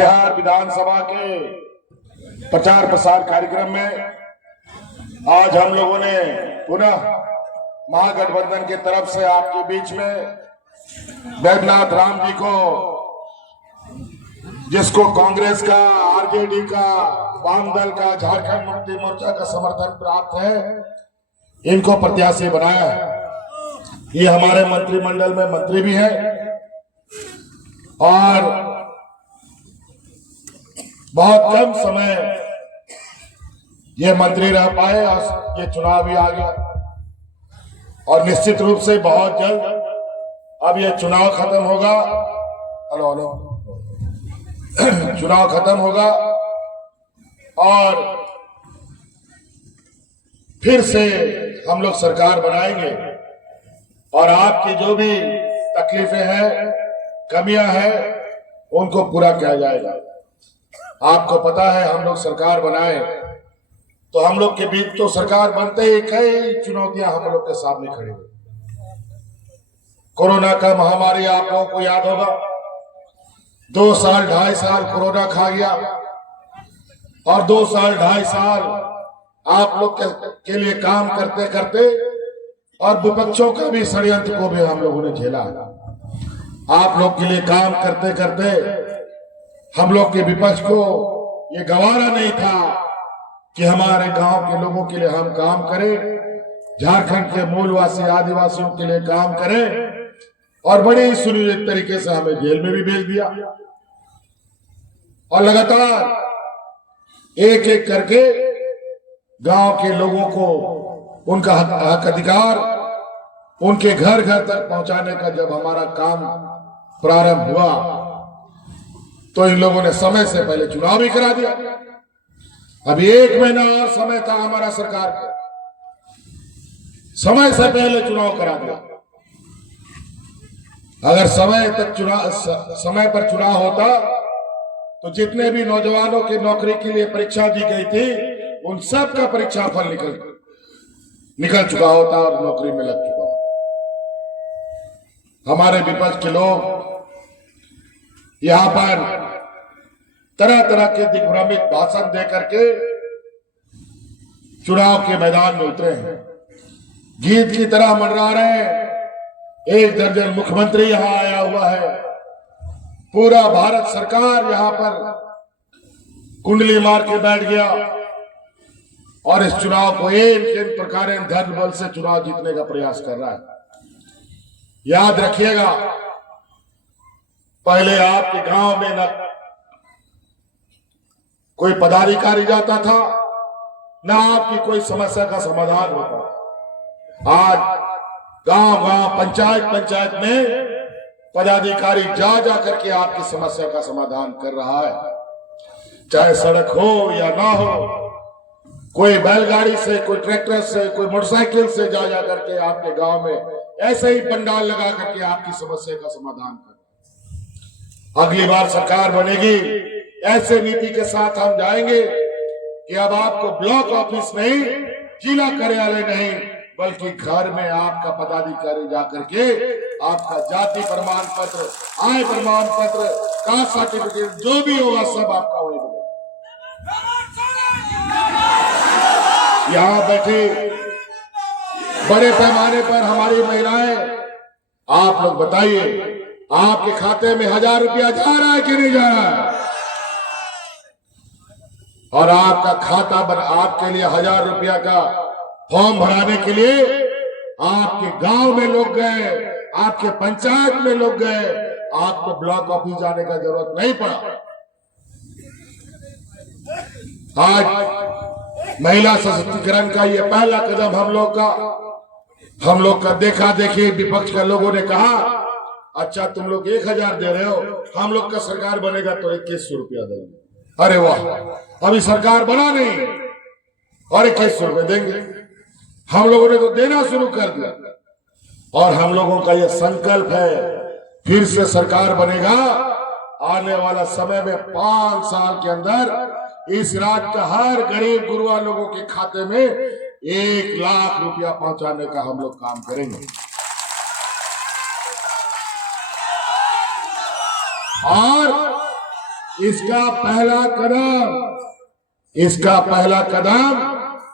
लातेहार विधानसभा के प्रचार प्रसार कार्यक्रम में आज हम लोगों ने पुनः महागठबंधन की तरफ से आपके बीच में वैद्यनाथ राम जी को, जिसको कांग्रेस का, आरजेडी का, वाम दल का, झारखंड मुक्ति मोर्चा का समर्थन प्राप्त है, इनको प्रत्याशी बनाया है। ये हमारे मंत्रिमंडल में मंत्री भी है और बहुत कम समय ये मंत्री रह पाए और ये चुनाव भी आ गया और निश्चित रूप से बहुत जल्द अब ये चुनाव खत्म होगा। हेलो चुनाव खत्म होगा और फिर से हम लोग सरकार बनाएंगे और आपकी जो भी तकलीफें हैं, कमियां हैं, उनको पूरा किया जाएगा। आपको पता है हम लोग सरकार बनाए तो हम लोग के बीच तो सरकार बनते ही कई चुनौतियां हम लोग के सामने खड़ी हुई। कोरोना का महामारी आप लोगों को याद होगा, 2 साल 2.5 साल कोरोना खा गया और 2 साल 2.5 साल आप लोग के लिए काम करते करते और विपक्षों का भी षड्यंत्र को भी हम लोगों ने झेला। आप लोग के लिए काम करते करते हम लोग के विपक्ष को ये गवारा नहीं था कि हमारे गांव के लोगों के लिए हम काम करें, झारखंड के मूलवासी आदिवासियों के लिए काम करें और बड़े सुनियोजित तरीके से हमें जेल में भी भेज दिया और लगातार एक एक करके गांव के लोगों को उनका हक अधिकार उनके घर घर तक पहुंचाने का जब हमारा काम प्रारंभ हुआ तो इन लोगों ने समय से पहले चुनाव भी करा दिया। अभी 1 महीना और समय था हमारा सरकार का, समय से पहले चुनाव करा दिया। अगर समय पर चुनाव होता तो जितने भी नौजवानों की नौकरी के लिए परीक्षा दी गई थी उन सब का परीक्षा फल निकल चुका होता और नौकरी में लग चुका होता। हमारे विपक्ष के लोग यहां पर तरह तरह के दिग्भ्रमित भाषण दे करके चुनाव के मैदान में उतरे हैं, गीत की तरह मंडरा रहे हैं। 1 दर्जन मुख्यमंत्री यहां आया हुआ है, पूरा भारत सरकार यहां पर कुंडली मार के बैठ गया और इस चुनाव को इन प्रकार धन बल से चुनाव जीतने का प्रयास कर रहा है। याद रखिएगा, पहले आपके गांव में न कोई पदाधिकारी जाता था, न आपकी कोई समस्या का समाधान होता। आज गांव गांव पंचायत में पदाधिकारी जा करके आपकी समस्या का समाधान कर रहा है। चाहे सड़क हो या ना हो, कोई बैलगाड़ी से, कोई ट्रैक्टर से, कोई मोटरसाइकिल से जा करके आपके गांव में ऐसे ही पंडाल लगा करके आपकी समस्या का समाधान कर। अगली बार सरकार बनेगी, ऐसे नीति के साथ हम जाएंगे कि अब आपको ब्लॉक ऑफिस नहीं, जिला कार्यालय नहीं, बल्कि घर में आपका पदाधिकारी जाकर के आपका जाति प्रमाण पत्र, आय प्रमाण पत्र, कास्ट सर्टिफिकेट जो भी होगा सब आपका वही बनेगा। यहाँ बैठे बड़े पैमाने पर हमारी महिलाएं, आप लोग बताइए, आपके खाते में 1000 रुपया जा रहा है कि नहीं जा रहा है? और आपका खाता आपके लिए 1000 रुपया का फॉर्म भराने के लिए आपके गांव में लोग गए, आपके पंचायत में लोग गए, आपको ब्लॉक ऑफिस जाने का जरूरत नहीं पड़ा। आज महिला सशक्तिकरण का ये पहला कदम हम लोग का देखा देखी विपक्ष के लोगों ने कहा, अच्छा तुम लोग 1000 दे रहे हो, हम लोग का सरकार बनेगा तो 2100 रुपया देंगे। अरे वाह, अभी सरकार बना नहीं और 2100 रुपये देंगे। हम लोगों ने तो देना शुरू कर दिया और हम लोगों का यह संकल्प है, फिर से सरकार बनेगा। आने वाला समय में 5 साल के अंदर इस राज्य का हर गरीब गुरुआ लोगों के खाते में 1 लाख रुपया पहुंचाने का हम लोग काम करेंगे। और इसका पहला कदम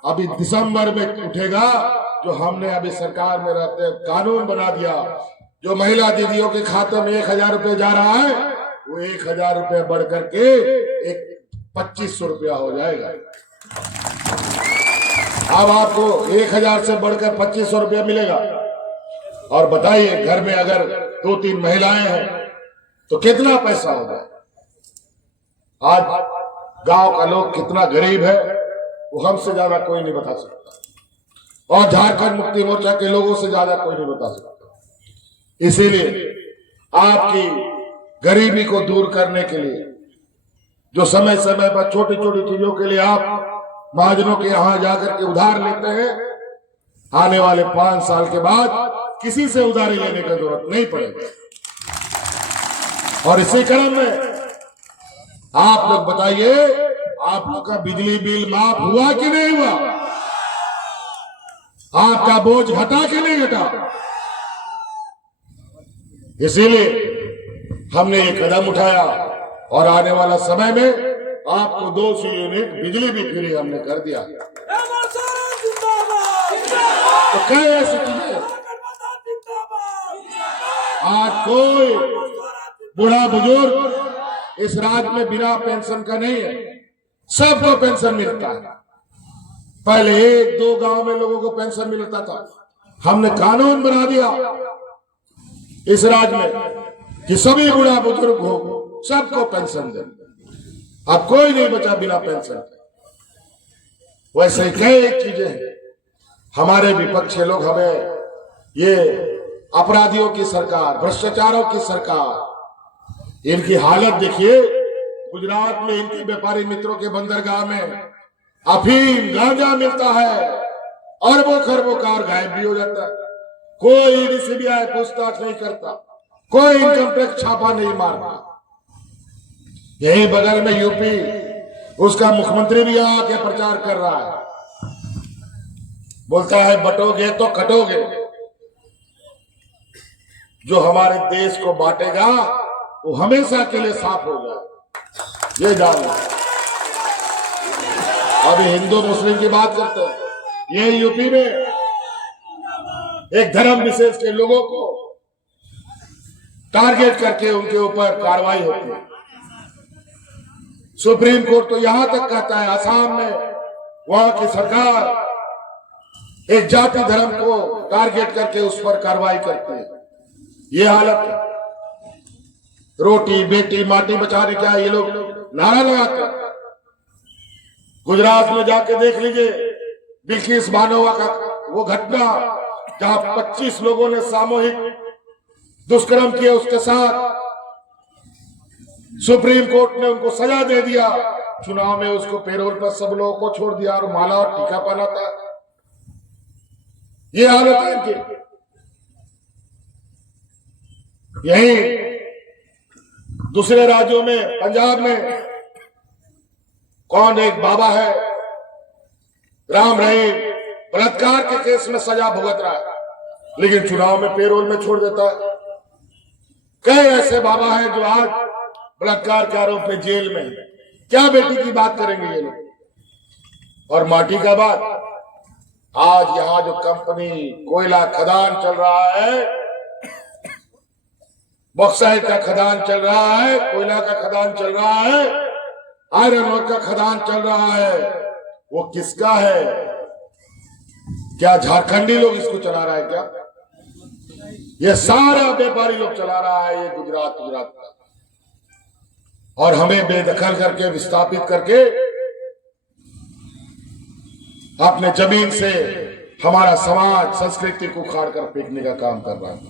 अभी दिसंबर में उठेगा। जो हमने अभी सरकार में रहते कानून बना दिया, जो महिला दीदियों के खाते में 1000 रुपये जा रहा है, वो 1000 रुपये बढ़ करके 2500 रुपया हो जाएगा। अब आपको 1000 से बढ़कर 2500 रुपया मिलेगा। और बताइए, घर में अगर 2-3 महिलाएं हैं तो कितना पैसा होगा। आज गांव का लोग कितना गरीब है वो हमसे ज्यादा कोई नहीं बता सकता, और झारखंड मुक्ति मोर्चा के लोगों से ज्यादा कोई नहीं बता सकता। इसीलिए आपकी गरीबी को दूर करने के लिए जो समय समय पर छोटी छोटी चीजों के लिए आप महाजनों के यहां जाकर के उधार लेते हैं, आने वाले 5 साल के बाद किसी से उधारी लेने की जरूरत नहीं पड़ेगी। और इसी क्रम में आप लोग बताइए, आप लोग का बिजली बिल माफ हुआ कि नहीं हुआ? आपका बोझ घटा कि नहीं घटा? इसीलिए हमने ये कदम उठाया और आने वाला समय में आपको 200 यूनिट बिजली भी फ्री हमने कर दिया। तो कई ऐसी चीजें, आज कोई बूढ़ा बुजुर्ग इस राज्य में बिना पेंशन का नहीं है, सबको पेंशन मिलता है। पहले 1-2 गांव में लोगों को पेंशन मिलता था, हमने कानून बना दिया इस राज्य में कि सभी बूढ़ा बुजुर्ग हो सबको पेंशन दे। अब कोई नहीं बचा बिना पेंशन। वैसे कई चीजें हैं। हमारे विपक्षी लोग हमें ये अपराधियों की सरकार, भ्रष्टाचारों की सरकार, इनकी हालत देखिए। गुजरात में इनके व्यापारी मित्रों के बंदरगाह में अफीम गांजा मिलता है, अरबों खरबों कार गायब भी हो जाता है। कोई सीबीआई पूछताछ नहीं करता, कोई इनकम टैक्स छापा नहीं मारता। यही बगल में यूपी, उसका मुख्यमंत्री भी यहाँ आके प्रचार कर रहा है, बोलता है बटोगे तो कटोगे। जो हमारे देश को बांटेगा वो हमेशा के लिए साफ होगा, ये जान लो। अभी हिंदू मुस्लिम की बात करते हैं, ये यूपी में एक धर्म विशेष के लोगों को टारगेट करके उनके ऊपर कार्रवाई होती है। सुप्रीम कोर्ट तो यहां तक कहता है, असम में वहां की सरकार एक जाति धर्म को टारगेट करके उस पर कार्रवाई करती है। ये हालत है। रोटी बेटी माटी बचाने का ये लोग नारा लगाते हैं। गुजरात में जाके देख लीजिए, बिल्किस बानोवा का वो घटना जहां 25 लोगों ने सामूहिक दुष्कर्म किया, उसके साथ सुप्रीम कोर्ट ने उनको सजा दे दिया। चुनाव में उसको पेरोल पर सब लोगों को छोड़ दिया और माला और टीका पहना था। ये हालत है इनकी। यही दूसरे राज्यों में, पंजाब में कौन एक बाबा है, राम रहीम, बलात्कार के केस में सजा भुगत रहा है, लेकिन चुनाव में पेरोल में छोड़ देता है। कई ऐसे बाबा हैं जो आज बलात्कार के आरोप में जेल में है। क्या बेटी की बात करेंगे ये लोग। और माटी का बात, आज यहां जो कंपनी कोयला खदान चल रहा है, बॉक्साइट का खदान चल रहा है, कोयला का खदान चल रहा है, आयरन ओर का खदान चल रहा है, वो किसका है? क्या झारखंडी लोग इसको चला रहा है क्या? ये सारा व्यापारी लोग चला रहा है, ये गुजरात का। और हमें बेदखल करके, विस्थापित करके अपने जमीन से हमारा समाज, संस्कृति को उखाड़ कर फेंकने का काम कर रहा है।